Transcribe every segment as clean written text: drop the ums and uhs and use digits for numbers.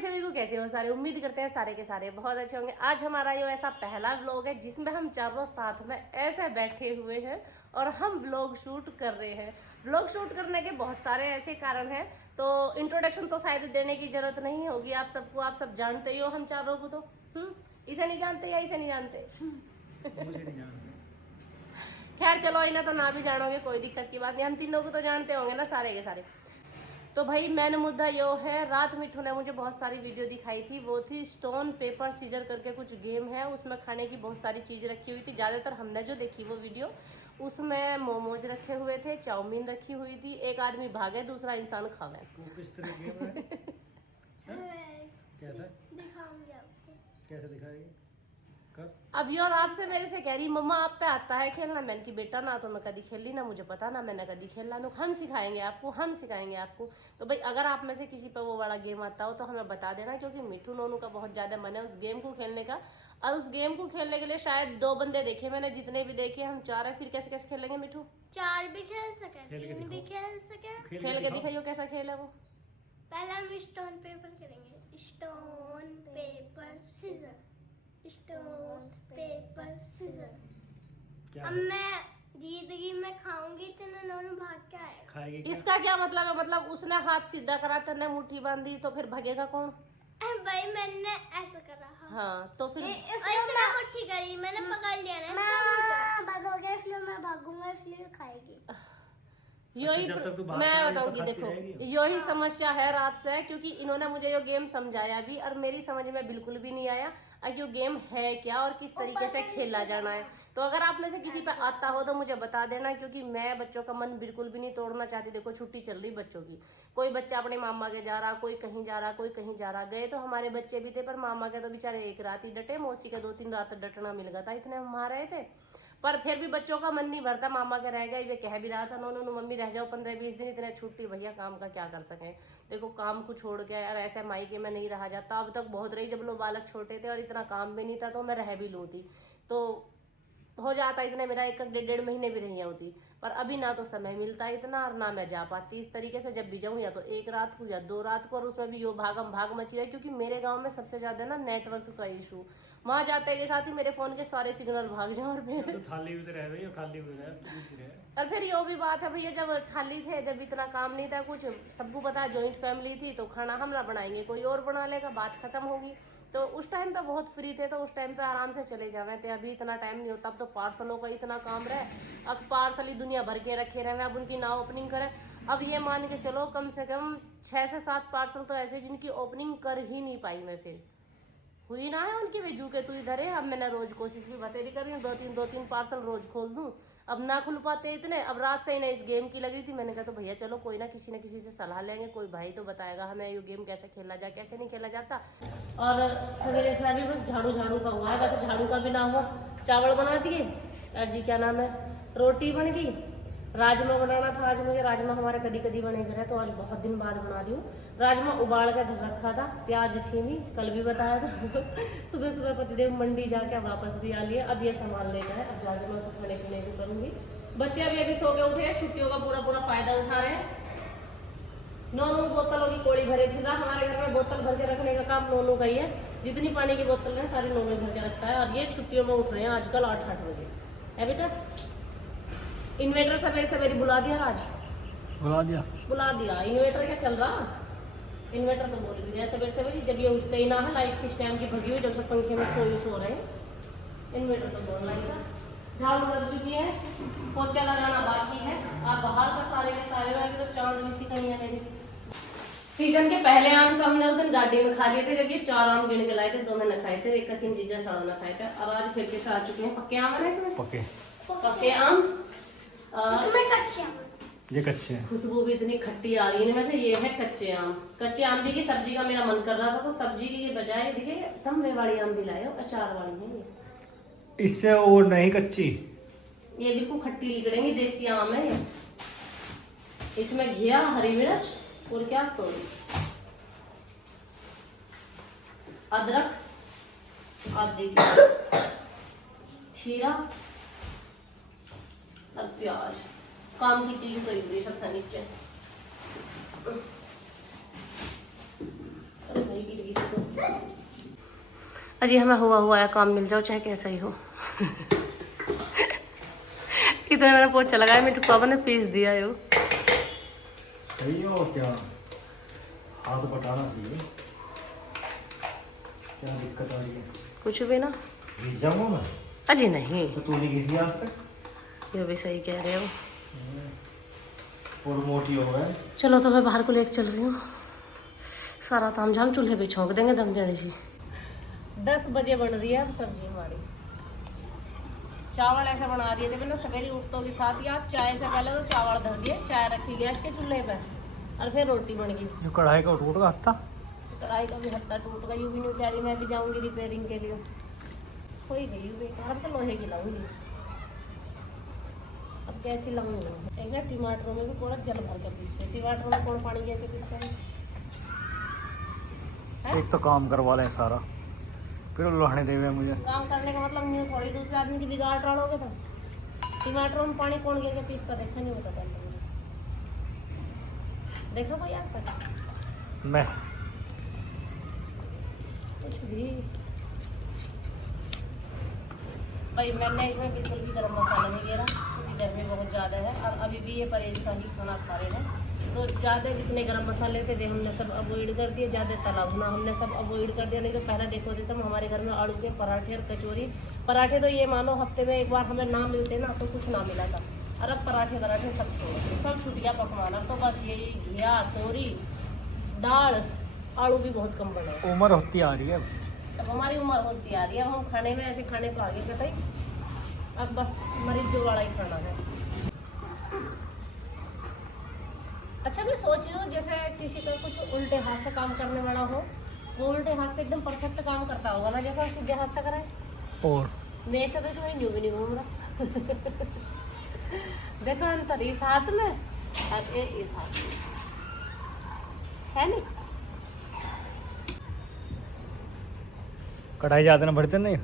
सभी को कैसे हो सारे, उम्मीद करते हैं सारे के सारे बहुत अच्छे होंगे। आज हमारा ये ऐसा पहला व्लॉग है जिसमें हम चारों साथ में ऐसे बैठे हुए हैं और हम व्लॉग शूट कर रहे हैं। व्लॉग शूट करने के बहुत सारे ऐसे कारण हैं, तो इंट्रोडक्शन तो शायद देने की जरूरत नहीं होगी आप सबको, आप सब जानते ही हो हम चारों को। तो इसे नहीं जानते या इसे नहीं जानते? मुझे नहीं जानते। खैर चलो, इन्हें तो ना भी जानोगे कोई दिक्कत की बात नहीं, हम तीनों को तो जानते होंगे ना सारे के सारे। तो भाई मैंने मुद्दा यो है, रात मिठू ने मुझे बहुत सारी वीडियो दिखाई थी, वो थी स्टोन पेपर सीजर करके कुछ गेम है, उसमें खाने की बहुत सारी चीज़ रखी हुई थी। ज़्यादातर हमने जो देखी वो वीडियो, उसमें मोमोज रखे हुए थे, चाउमीन रखी हुई थी, एक आदमी भागे दूसरा इंसान खावे। वो किस तरह गेम है? कैसा दिखाऊंगी आपको। कैसे दिखाएगी? कब? अब यो रात से मेरे से कह रही मम्मा आप पे आता है खेलना। मैंने की बेटा ना तो मैं कभी खेली, ना मुझे पता, ना मैंने कभी खेला। नो हम सिखाएंगे आपको, हम सिखाएंगे आपको। तो भाई अगर आप में से किसी पर वो वाला गेम आता हो तो हमें बता देना, क्योंकि मिठू नोनू का बहुत ज़्यादा मन है उस गेम को खेलने का। और उस गेम को खेलने के लिए शायद 2 बंदे देखे मैंने, जितने भी देखे हम 4 है। फिर कैसे कैसे खेलेंगे मिठू? 4 भी खेल सके, खेल के 3 भी दिखाओ। खेल सके। खेल के दिखाइयो कैसा खेल है वो। पहले हम स्टोन पेपर करेंगे। Stone paper scissor, stone paper scissor. क्या अब मैं जीत गई, मैं खाऊंगी तो दोनों भाग के आएगा। खाएगी क्या? इसका क्या मतलब है? मतलब उसने हाथ सीधा करा, तेने मुट्ठी बांधी, तो फिर भगेगा कौन? भाई मैंने ऐसा करा। हाँ तो फिर इसने मुट्ठी करी, मैंने पकड़ लिया ना। मैं भागोगे इसलिए मैं भागूंगा, इसलिए खाएगी। यही जब तक तू बाहर मैं खाएगी तो बताऊंगी। खाती देखो रहेगी। यही समस्या है रात से, क्योंकि इन्होंने मुझे ये गेम समझाया भी और मेरी समझ में बिल्कुल भी नहीं आया ये गेम है क्या और किस तरीके से खेला जाना है। तो अगर आप में से किसी पे आता हो तो मुझे बता देना, क्योंकि मैं बच्चों का मन बिल्कुल भी नहीं तोड़ना चाहती। देखो छुट्टी चल रही बच्चों की, कोई बच्चा अपने मामा के जा रहा, कोई कहीं जा रहा, कोई कहीं जा रहा। गए तो हमारे बच्चे भी थे, पर मामा के तो बेचारे एक रात ही डटे, मौसी के 2-3 रात डटना मिल गया था, इतने हम आ रहे थे। पर फिर भी बच्चों का मन नहीं भरता, मामा के रह गए। ये कह भी रहा था नोनू मम्मी रह जाओ 15-20 दिन, इतने छुट्टी भैया काम का क्या कर सकें। देखो काम को छोड़ के यार ऐसे मायके में नहीं रहा जाता। अब तक बहुत रही, जब लोग बालक छोटे थे और इतना काम भी नहीं था तो मैं रह भी लूँगी तो हो जाता, इतने मेरा 1-1.5 महीने भी नहीं होती। पर अभी ना तो समय मिलता इतना और ना मैं जा पाती इस तरीके से। जब भी जाऊँ या तो 1 रात को या 2 रात को, और उसमें भी यो भागम भाग मची है, क्योंकि मेरे गांव में सबसे ज़्यादा ना नेटवर्क का इशू। वहाँ जाते के साथ ही मेरे फ़ोन के सारे सिग्नल भाग जाए और फिर तो खाली भी तो रह गई और खाली भी रह तू भी रह। और फिर यो भी बात है भैया, जब खाली थे, जब इतना काम नहीं था कुछ, सबको पता है जॉइंट फैमिली थी, तो खाना हम ना बनाएंगे कोई और बना लेगा, बात खत्म होगी। तो उस टाइम पे बहुत फ्री थे, तो उस टाइम पे आराम से चले जावे थे। अभी इतना टाइम नहीं होता, अब तो पार्सलों का इतना काम रहे, अब पार्सल ही दुनिया भर के रखे रहे, अब उनकी ना ओपनिंग करें। अब ये मान के चलो कम से कम 6 से 7 पार्सल तो ऐसे जिनकी ओपनिंग कर ही नहीं पाई मैं, फिर हुई ना है उनकी भेजू के तू इधर है। अब मैंने रोज कोशिश भी बतेरी कर रही हूँ, 2-3 पार्सल रोज खोल दूँ, अब ना खुल पाते इतने। अब रात से ही ना इस गेम की लगी थी, मैंने कहा तो भैया चलो कोई ना किसी से सलाह लेंगे, कोई भाई तो बताएगा हमें ये गेम कैसे खेला जाए कैसे नहीं खेला जाता। और सवेरे से अभी बस झाड़ू का हुआ है, वैसे झाड़ू का भी ना हो। चावल बना दिए और जी क्या नाम है, रोटी बन गई। राजमा बनाना था आज मुझे, राजमा हमारे कभी कभी बने घर है, तो आज बहुत दिन बाद बना दी हूँ। राजमा उबाल कर धर रखा था, प्याज थी नहीं, कल भी बताया था। सुबह सुबह पतिदेव मंडी जाके वापस भी आ लिए। अब ये सामान लेना है, अब जाके मैं सब खाने पीने को करूँगी। बच्चे अभी सो के उठे हैं, छुट्टियों का पूरा फायदा उठा रहे हैं। नोनू बोतलों की कोड़ी भरे थी ना, हमारे घर में बोतल भर के रखने का काम नोनू का ही है। जितनी पानी की बोतल है सारी नोनू भर के रखता है। और ये छुट्टियों में उठ रहे हैं आजकल 8-8 बजे है बेटा। इन्वेटर सवेरे बुला दिया आज, बुला दिया। इन्वेटर क्या चल रहा, इन्वेटर तो बोल भी रहा सवेरे जब ये उठते ही ना है, लाइट किस टाइम की भगी हुई, जब से पंखे में सो रहे हैं। इन्वेटर तो बोल रहा था। झाड़ू लग चुकी है, पोछा लगाना बाकी है। आप बाहर का सारे के सारे में तो चांद भी सिकनी है मेरी। सीजन के पहले आम तो हमने उस दिन गाड़ी में खा लिए थे, जब ये 4 आम गिन के लाए थे, 2 मैंने खाए थे, एक का 3 चीजें सड़ा खाए थे। अब आज फिर के आ चुके हैं पक्के आम है ना, इसमें पक्के आम। ये कच्चे हैं। खुशबू भी इतनी खट्टी आ रही है। वैसे ये है कच्चे आम। कच्चे आम भी की सब्जी का मेरा मन कर रहा था, तो सब्जी की बजाय देखिए एकदम मेवाड़ी आम भी लाए हो, अचार वाली है ये। इससे और नहीं कच्ची, ये बिल्कुल खट्टी निकलेंगी, देसी आम है ये। इसमें घिया, हरी मिर्च और क्या तो अदरक, आदि खीरा और प्याज, काम की चीज करी हुई सबसे नीचे। चलो भाई गिर अजी हमें हुआ है काम मिल जाओ चाहे कैसा ही हो। इतना मेरा पोछा लगाया, मिट्टू पापा ने पीस दिया है वो। सही हो क्या? हाथ बटाना सही है। क्या दिक्कत आ रही है? कुछ भी ना। घिस जाऊंगा मैं? अजी नहीं, तो तूने घिसी आज तक? ये भी सही कह रहे हो। और मोटी हो गए। चलो तो मैं बाहर को लेकर चल रही हूँ, सारा ताम झाम चूल्हे पे छोंक देंगे दम देने से। 10 बजे बन रही है अब सब्जी हमारी। चावल ऐसे बना दिए थे मैंने सवेरे उठतों के साथ, या चाय से पहले तो चावल धर दिए, चाय रखी गैस के चूल्हे पे और फिर रोटी बन गई। जो कढ़ाई का टूट गया था, कढ़ाई का भी हत्ता टूट गई। यूं भी नहीं कह रही, मैं भी जाऊंगी रिपेयरिंग के लिए। हो ही गई बेकार, तो लोहे की लाऊंगी। अब कैसी लाऊंगी? एक टमाटरों में भी पूरा जल भर के पीसते। टमाटरों में कौन पानी कैसे पीसते हैं? एक तो काम करवा लें सारा, फिर लोहने देवे मुझे। काम करने का मतलब नहीं थोड़ी दूसरे आदमी की बिगाड़ डालोगे तो। टमाटरों में पानी कौन के पीसता देखा नहीं होता पहले। देखो कोई आज तक मैं कुछ भी भाई मैंने इसमें बिल्कुल भी गरम मसाला नहीं गिरा क्योंकि गर्मी बहुत ज़्यादा है और अभी भी ये परहेज का ही खाना खा रहे हैं। तो ज़्यादा जितने गरम मसाले थे वे हमने सब अवॉइड कर दिए, ज़्यादा तला भुना हमने सब अवॉइड कर दिया। नहीं तो पहले देखो देते हम हमारे घर में आलू के पराठे और कचौरी। पराठे तो ये मानो हफ्ते में एक बार हमें ना मिलते ना तो कुछ ना मिला था, और अब पराठे सब छोड़ सब छूट गया पकवान। अब तो बस यही घिया तोरी दाल, आलू भी बहुत कम बने। उम्र होती आ रही है, अब हमारी उम्र होती आ रही है, हम खाने में ऐसे खाने को आगे कतई, अब बस मरीजों वाला ही खाना है। अच्छा मैं सोच रही हूँ जैसे किसी का कुछ उल्टे हाथ से काम करने वाला हो, वो उल्टे हाथ से एकदम परफेक्ट काम करता होगा ना, जैसा सीधे हाथ से कराए। और मेरे से तो इसमें यूं भी नहीं घूम रहा। देखो अंतर इस हाथ में और इस हाथ में है नहीं। कढ़ाई ज़्यादा ना भरते नहीं।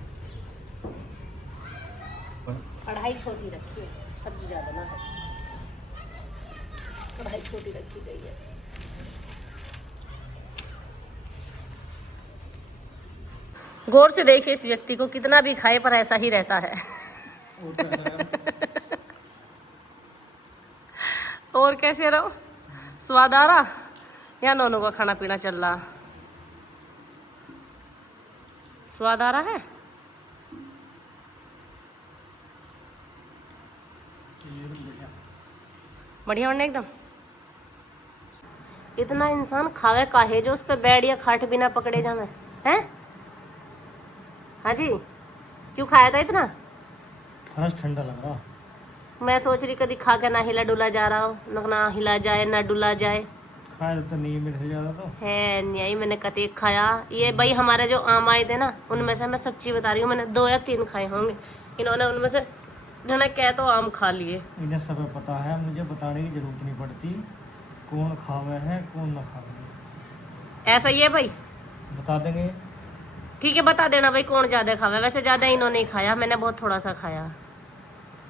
कढ़ाई छोटी रखी है, सब्जी ज़्यादा ना है, कढ़ाई छोटी रखी गई है। गौर से देखिए इस व्यक्ति को, कितना भी खाए पर ऐसा ही रहता है। और कैसे रहो, स्वाद आ रहा या नोनों का खाना पीना चल रहा? स्वाद आ रहा है? बढ़िया बनने एकदम। इतना इंसान खावे काहे जो उस पे बेड या खाट बिना पकड़े जावे हैं? हाँ जी, क्यों खाया था इतना? ठंडा लग रहा। मैं सोच रही कभी खा के ना हिला डुला जा रहा हो, ना हिला जाए ना डुला जाए। खाया तो नहीं मेरे से ज़्यादा तो है नहीं, मैंने कति खाया। ये भाई हमारे जो आम आए थे ना, उनमें से मैं सच्ची बता रही हूँ मैंने 2 या 3 खाए होंगे। इन्होंने उनमें से मैंने कह तो आम खा लिए। इन्हें सब पता है, मुझे बताने की जरूरत नहीं पड़ती कौन खावे है कौन ना खावे। ऐसा ही है भाई, बता देंगे। ठीक है बता देना भाई कौन ज्यादा खावा। वैसे ज्यादा इन्होंने ही खाया, मैंने बहुत थोड़ा सा खाया।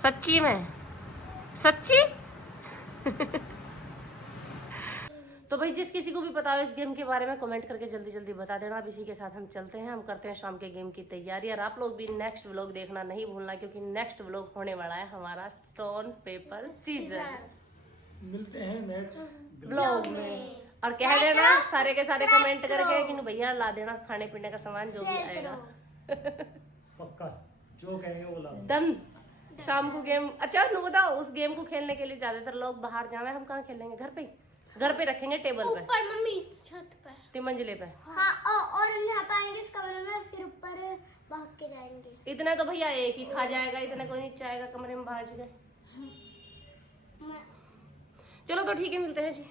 सच्ची में सच्ची। तो भाई जिस किसी को भी पता हो इस गेम के बारे में कमेंट करके जल्दी जल्दी बता देना। अब इसी के साथ हम चलते हैं, हम करते हैं शाम के गेम की तैयारी। और आप लोग भी नेक्स्ट व्लॉग देखना नहीं भूलना, क्योंकि नेक्स्ट व्लॉग होने वाला है हमारा स्टोन पेपर सीजर। मिलते हैं नेक्स्ट व्लॉग में। और कह देना सारे के सारे कमेंट करके कि भैया ला देना खाने पीने का सामान जो भी आएगा। पक्का जो कहेंगे वो ला। डन। शाम को गेम। अच्छा नु बताओ, उस गेम को खेलने के लिए ज्यादातर लोग बाहर जावे, हम कहाँ खेलेंगे? घर पे। घर पे रखेंगे टेबल पे, ऊपर मम्मी छत पे 3 मंजिले पे। हाँ और हम यहाँ पे आएंगे इस कमरे में, फिर ऊपर भाग के जाएंगे। इतने तो भैया एक ही खा जाएगा, इतने कोई नीचे आएगा कमरे में बाहर। चलो तो ठीक है, मिलते हैं जी।